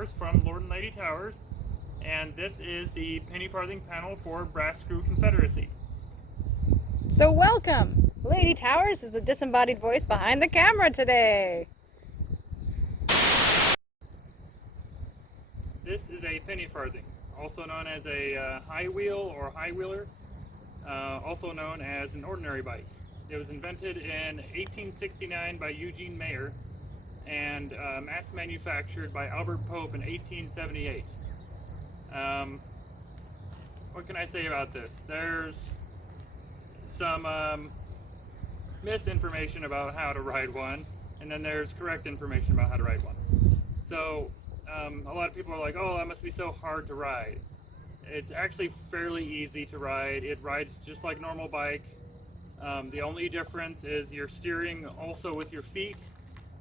Towers from Lord and Lady Towers, and this is the Pennyfarthing panel for Brass Screw Confederacy. So welcome! Lady Towers is the disembodied voice behind the camera today. This is a pennyfarthing, also known as a high wheel or high wheeler, also known as an ordinary bike. It was invented in 1869 by Eugene Mayer and mass manufactured by Albert Pope in 1878. What can I say about this? There's some misinformation about how to ride one, and then there's correct information about how to ride one. So a lot of people are like, oh, that must be so hard to ride. It's actually fairly easy to ride. It rides just like a normal bike. The only difference is you're steering also with your feet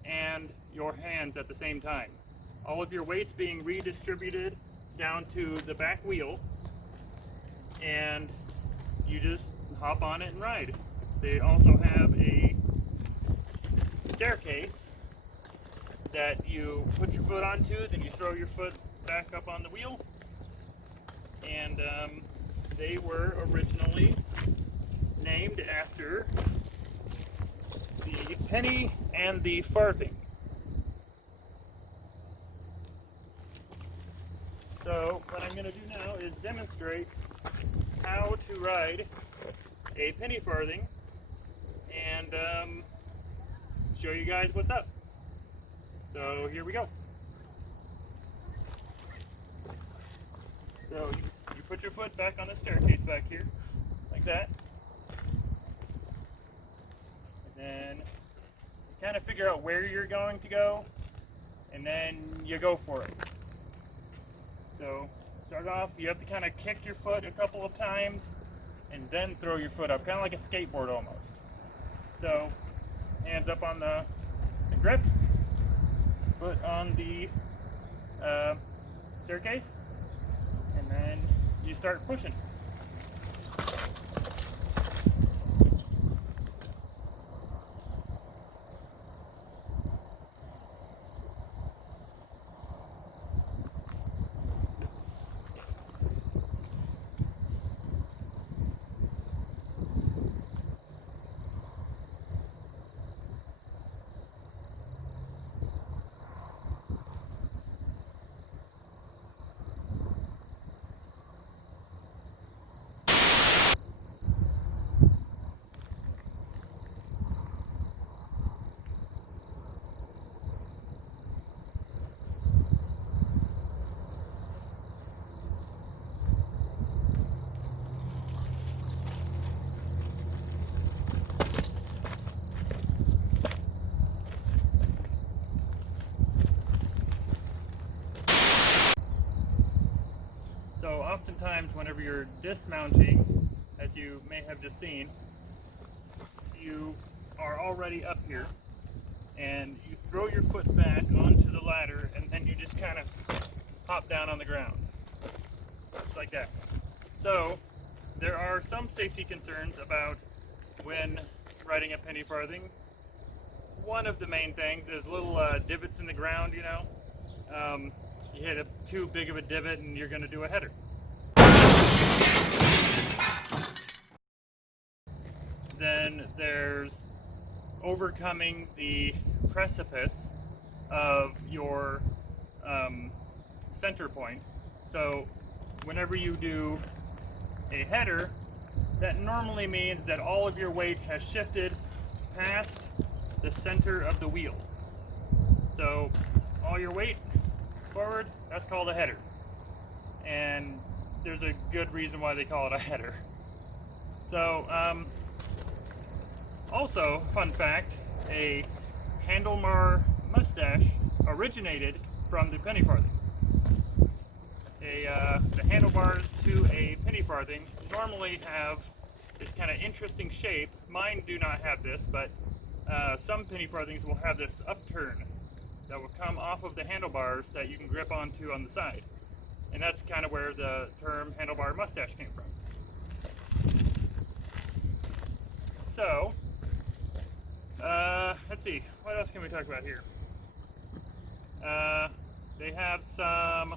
and your hands at the same time. All of your weight's being redistributed down to the back wheel, and you just hop on it and ride. They also have a staircase that you put your foot onto, then you throw your foot back up on the wheel, and they were originally named after the penny and the farthing. So what I'm going to do now is demonstrate how to ride a pennyfarthing and show you guys what's up. So here we go. So you put your foot back on the staircase back here, like that. And then you kind of figure out where you're going to go, and then you go for it. So start off, you have to kind of kick your foot a couple of times, and then throw your foot up, kind of like a skateboard almost. So hands up on the grips, foot on the staircase, and then you start pushing. So oftentimes whenever you're dismounting, as you may have just seen, you are already up here, and you throw your foot back onto the ladder, and then you just kind of hop down on the ground, just like that. So there are some safety concerns about when riding a pennyfarthing. One of the main things is little divots in the ground, you know. You hit too big of a divot and you're going to do a header. Then there's overcoming the precipice of your center point. So whenever you do a header, that normally means that all of your weight has shifted past the center of the wheel. So all your weight forward, that's called a header. And there's a good reason why they call it a header. So also, fun fact, a handlebar mustache originated from the pennyfarthing. The handlebars to a pennyfarthing normally have this kind of interesting shape. Mine do not have this, but some pennyfarthings will have this upturn that will come off of the handlebars that you can grip onto on the side. And that's kind of where the term handlebar mustache came from. So, let's see, what else can we talk about here? they have some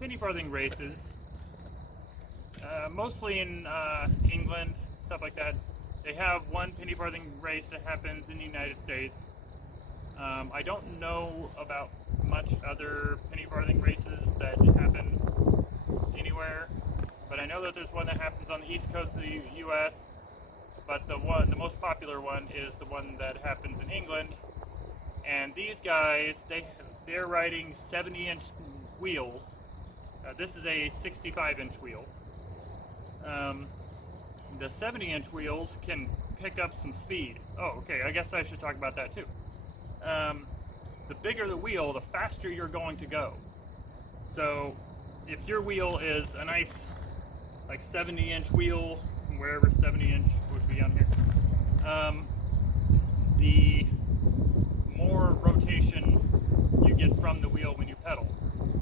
pennyfarthing races, mostly in England, stuff like that. They have one pennyfarthing race that happens in the United States. I don't know about much other pennyfarthing races that happen anywhere, but I know that there's one that happens on the east coast of the U.S., but the most popular one is the one that happens in England. And these guys, they're riding 70-inch wheels. This is a 65-inch wheel. The 70-inch wheels can pick up some speed. Oh, okay, I guess I should talk about that too. The bigger the wheel, the faster you're going to go. So if your wheel is a nice like 70-inch wheel, wherever 70-inch would be on here, the more rotation you get from the wheel when you pedal.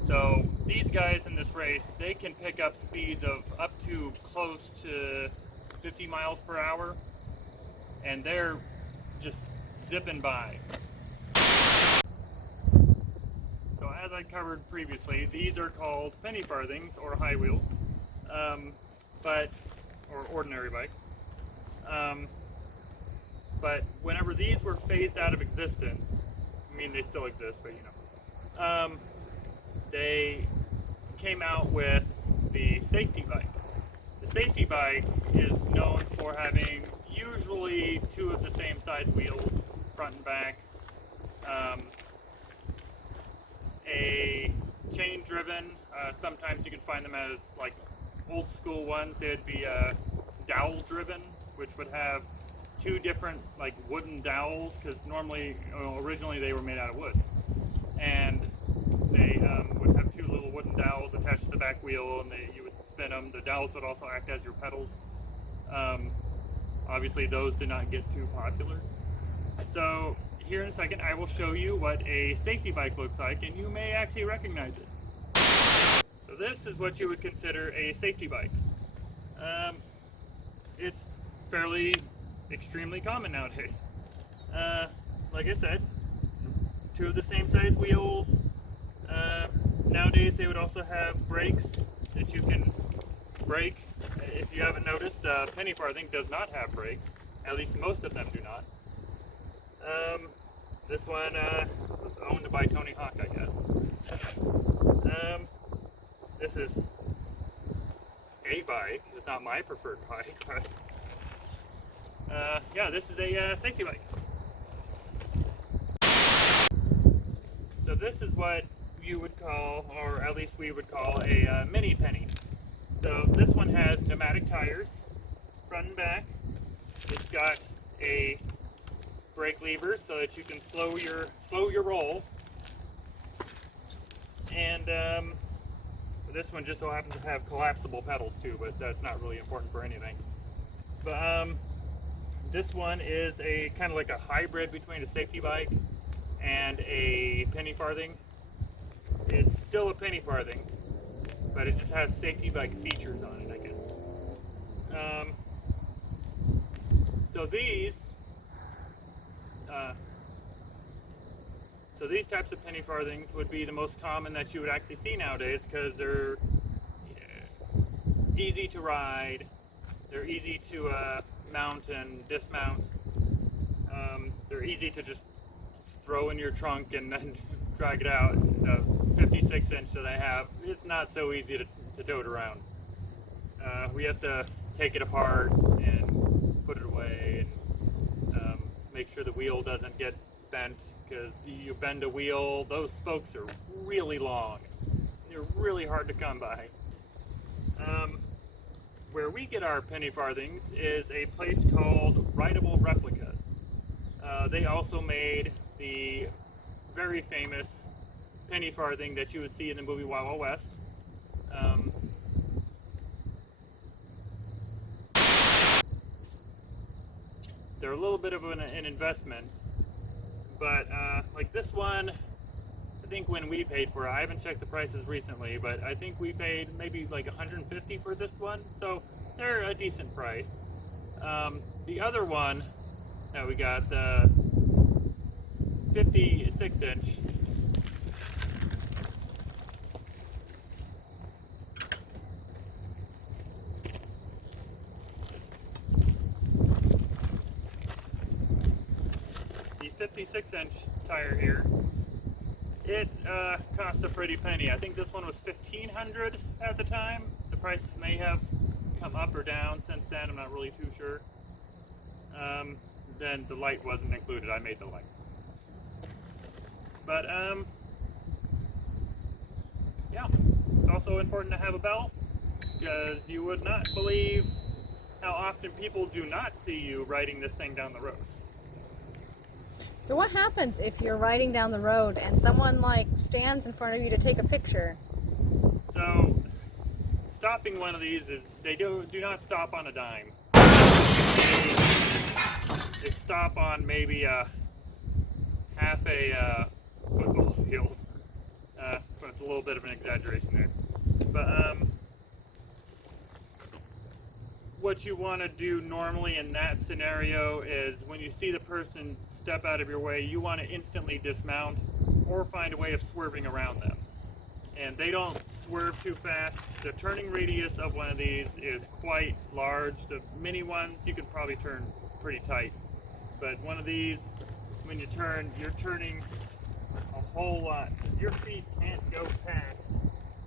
So these guys in this race, they can pick up speeds of up to close to 50 miles per hour, and they're just zipping by. So as I covered previously, these are called pennyfarthings or high wheels, or ordinary bikes. But whenever these were phased out of existence, I mean they still exist, but you know, they came out with the safety bike. The safety bike is known for having usually two of the same size wheels, front and back, a chain driven, sometimes you can find them as like old school ones. They'd be dowel driven, which would have two different like wooden dowels, because normally, originally they were made out of wood, and they would have two little wooden dowels attached to the back wheel, and you would spin them. The dowels would also act as your pedals. Obviously those did not get too popular. So here in a second I will show you what a safety bike looks like, and you may actually recognize it. So this is what you would consider a safety bike. It's fairly extremely common nowadays. Like I said, two of the same size wheels. Nowadays they would also have brakes that you can brake. If you haven't noticed, the pennyfarthing does not have brakes. At least most of them do not. This one was owned by Tony Hawk, I guess. This is a bike. It's not my preferred bike, but yeah, this is a safety bike. So this is what you would call, or at least we would call, a mini penny. So this one has pneumatic tires, front and back. It's got a brake lever so that you can slow your roll. And this one just so happens to have collapsible pedals too, but that's not really important for anything. But this one is a kind of like a hybrid between a safety bike and a pennyfarthing. It's still a pennyfarthing, but it just has safety bike features on it, I guess. So these types of pennyfarthings would be the most common that you would actually see nowadays, because they're easy to ride, they're easy to mount and dismount, they're easy to just throw in your trunk and then drag it out. The 56-inch that I have, it's not so easy to tote around. We have to take it apart and put it away, and make sure the wheel doesn't get bent, because you bend a wheel, those spokes are really long. They're really hard to come by. Where we get our pennyfarthings is a place called Rideable Replicas. They also made the very famous pennyfarthing that you would see in the movie Wild Wild West. They're a little bit of an investment, but like this one, I think when we paid for it, I haven't checked the prices recently, but I think we paid maybe like $150 for this one, so they're a decent price. The other one that we got, the 56 inch. The 56-inch tire here, it cost a pretty penny. I think this one was $1,500 at the time. The prices may have come up or down since then, I'm not really too sure. Then the light wasn't included, I made the light. But yeah, it's also important to have a bell, because you would not believe how often people do not see you riding this thing down the road. So what happens if you're riding down the road and someone like stands in front of you to take a picture? So stopping one of these is, they do not stop on a dime. They stop on maybe half a football field. It's a little bit of an exaggeration there. But what you want to do normally in that scenario is, when you see the person step out of your way, you want to instantly dismount or find a way of swerving around them. And they don't swerve too fast. The turning radius of one of these is quite large. The mini ones you can probably turn pretty tight, but one of these, when you turn, you're turning a whole lot. Your feet can't go past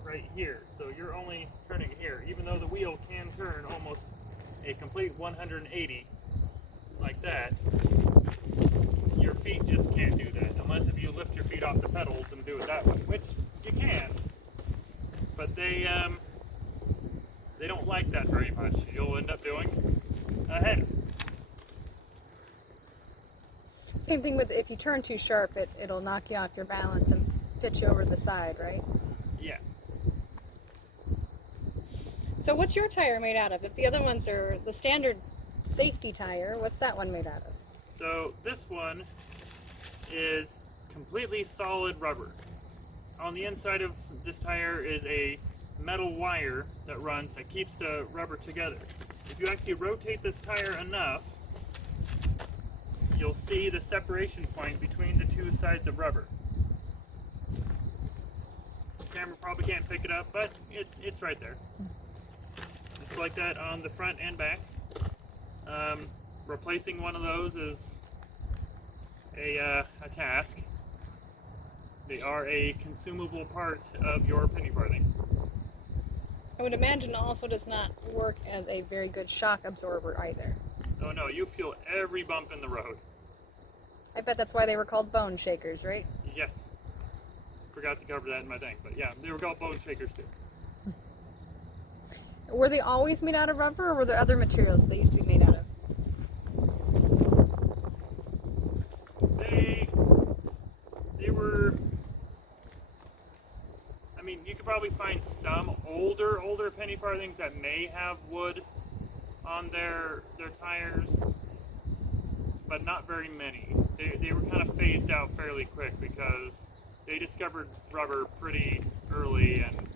right here, so you're only turning here, even though the wheel can turn almost a complete 180 like that. Your feet just can't do that, unless if you lift your feet off the pedals and do it that way, which you can, but they don't like that very much. You'll end up doing a header. Same thing with, if you turn too sharp, it'll knock you off your balance and pitch you over the side, right? Yeah. So what's your tire made out of? If the other ones are the standard safety tire, what's that one made out of? So this one is completely solid rubber. On the inside of this tire is a metal wire that runs that keeps the rubber together. If you actually rotate this tire enough, you'll see the separation point between the two sides of rubber. The camera probably can't pick it up, but it's right there. It's like that on the front and back. Replacing one of those is a task. They are a consumable part of your pennyfarthing. I would imagine it also does not work as a very good shock absorber either. Oh no, you feel every bump in the road. I bet that's why they were called bone shakers, right? Yes. Forgot to cover that in my thing, but yeah, they were called bone shakers too. Were they always made out of rubber, or were there other materials they used to be made out of? They were, I mean, you could probably find some older pennyfarthings that may have wood on their tires, but not very many. They were kind of phased out fairly quick because they discovered rubber pretty early, and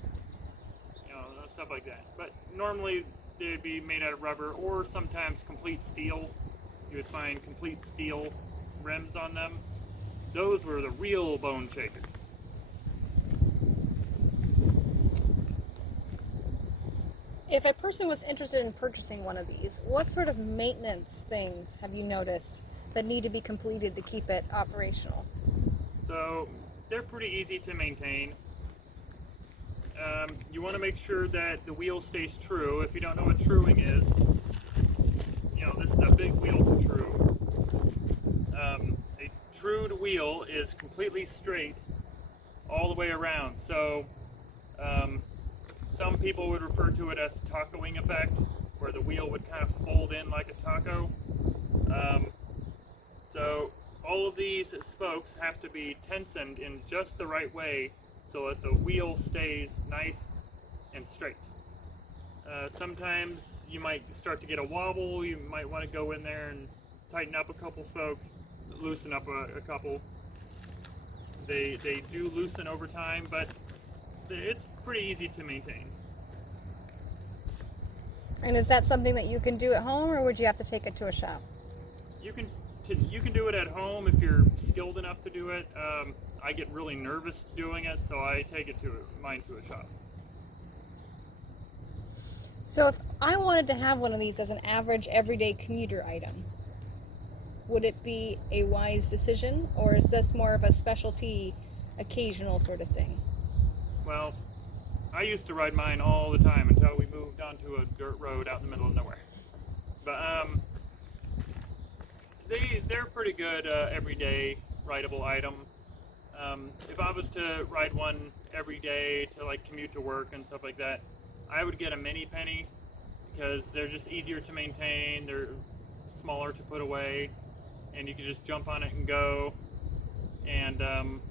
stuff like that. But normally they'd be made out of rubber, or sometimes complete steel. You would find complete steel rims on them. Those were the real bone shakers. If a person was interested in purchasing one of these, what sort of maintenance things have you noticed that need to be completed to keep it operational? So they're pretty easy to maintain. You want to make sure that the wheel stays true. If you don't know what truing is, this is a big wheel to true. A trued wheel is completely straight all the way around. So some people would refer to it as the tacoing effect, where the wheel would kind of fold in like a taco. So all of these spokes have to be tensioned in just the right way so that the wheel stays nice and straight. Sometimes you might start to get a wobble. You might want to go in there and tighten up a couple spokes, loosen up a couple. They do loosen over time, but it's pretty easy to maintain. And is that something that you can do at home, or would you have to take it to a shop? You can you can do it at home if you're skilled enough to do it. I get really nervous doing it, so I take mine to a shop. So if I wanted to have one of these as an average everyday commuter item, would it be a wise decision, or is this more of a specialty, occasional sort of thing? Well, I used to ride mine all the time until we moved onto a dirt road out in the middle of nowhere. But they're pretty good everyday rideable item. If I was to ride one every day to like commute to work and stuff like that, I would get a mini penny because they're just easier to maintain. They're smaller to put away, and you can just jump on it and go. And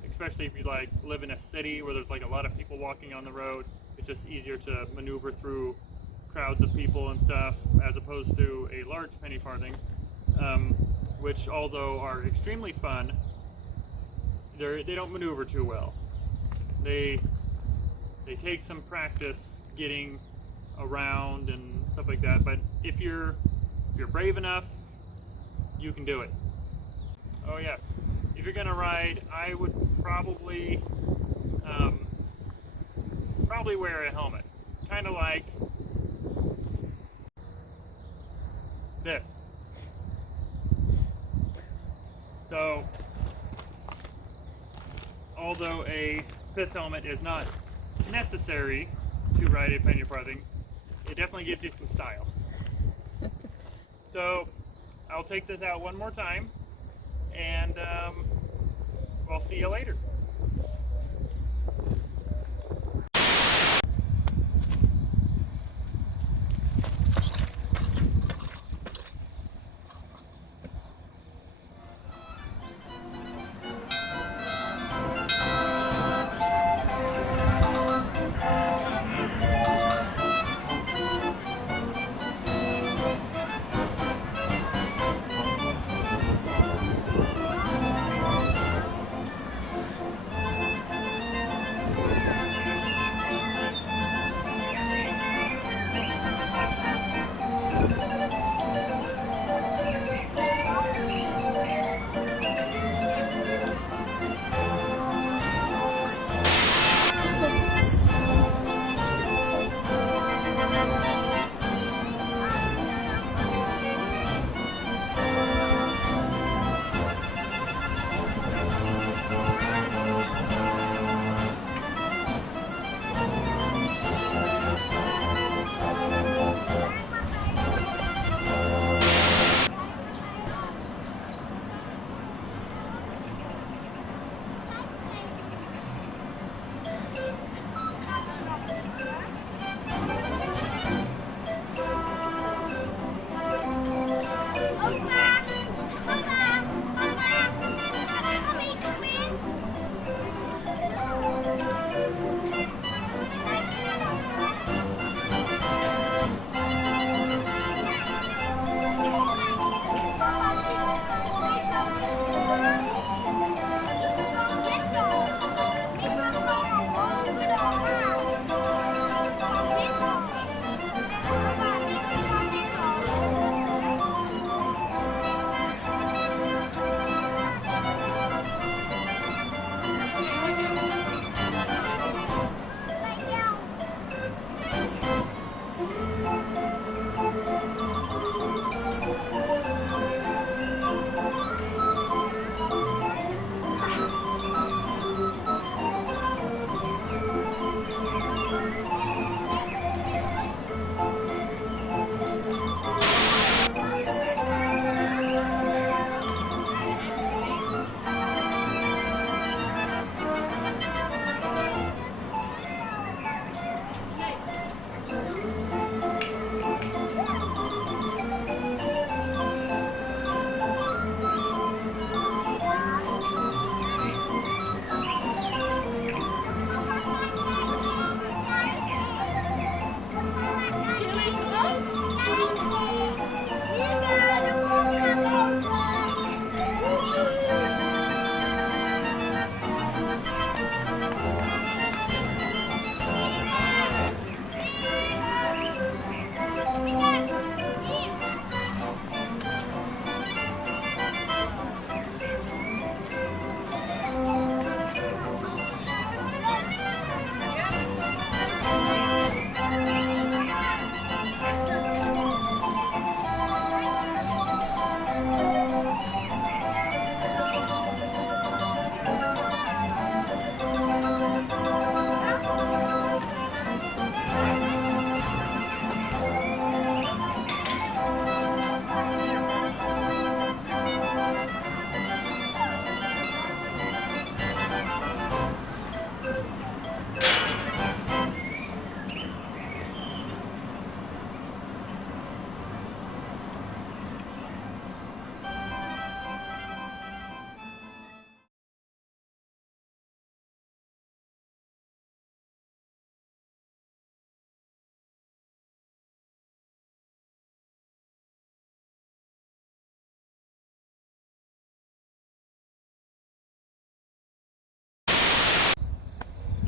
especially if you like live in a city where there's like a lot of people walking on the road, it's just easier to maneuver through crowds of people and stuff, as opposed to a large penny farthing, which although are extremely fun, they don't maneuver too well. They take some practice getting around and stuff like that, but if you're brave enough, you can do it. Oh yes, if you're gonna ride, I would probably wear a helmet, kind of like this. So, although a pith helmet is not necessary to ride a pennyfarthing, it definitely gives you some style. So, I'll take this out one more time, and I'll see you later.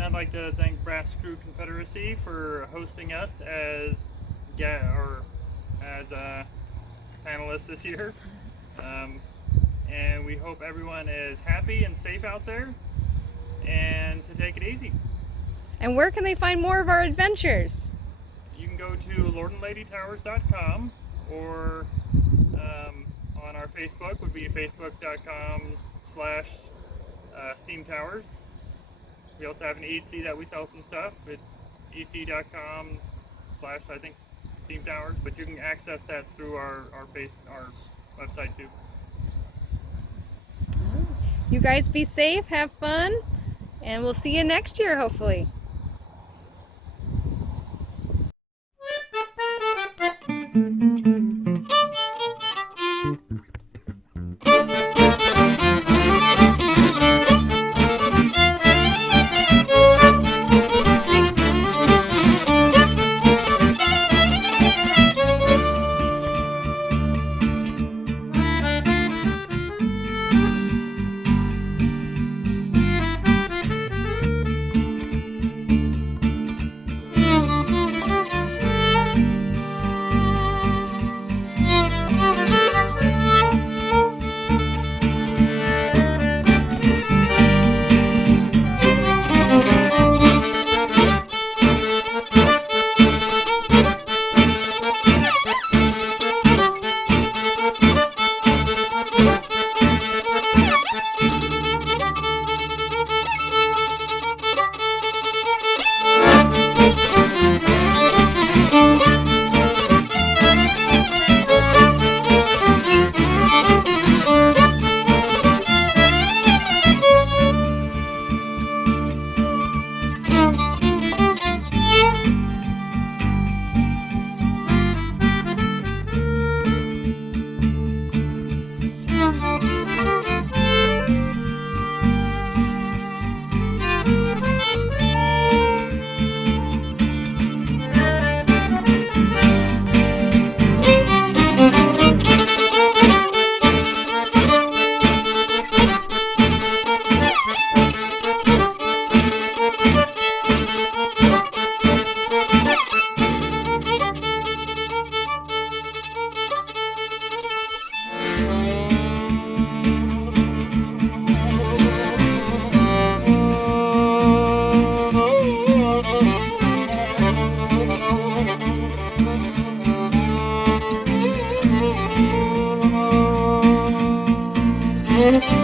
And I'd like to thank Brass Screw Confederacy for hosting us as panelists this year. And we hope everyone is happy and safe out there, and to take it easy. And where can they find more of our adventures? You can go to lordandladytowers.com, or on our Facebook would be facebook.com/steamtowers. We also have an Etsy that we sell some stuff. It's etsy.com/steamtowers, but you can access that through our website too. You guys be safe, have fun, and we'll see you next year, hopefully. Thank you.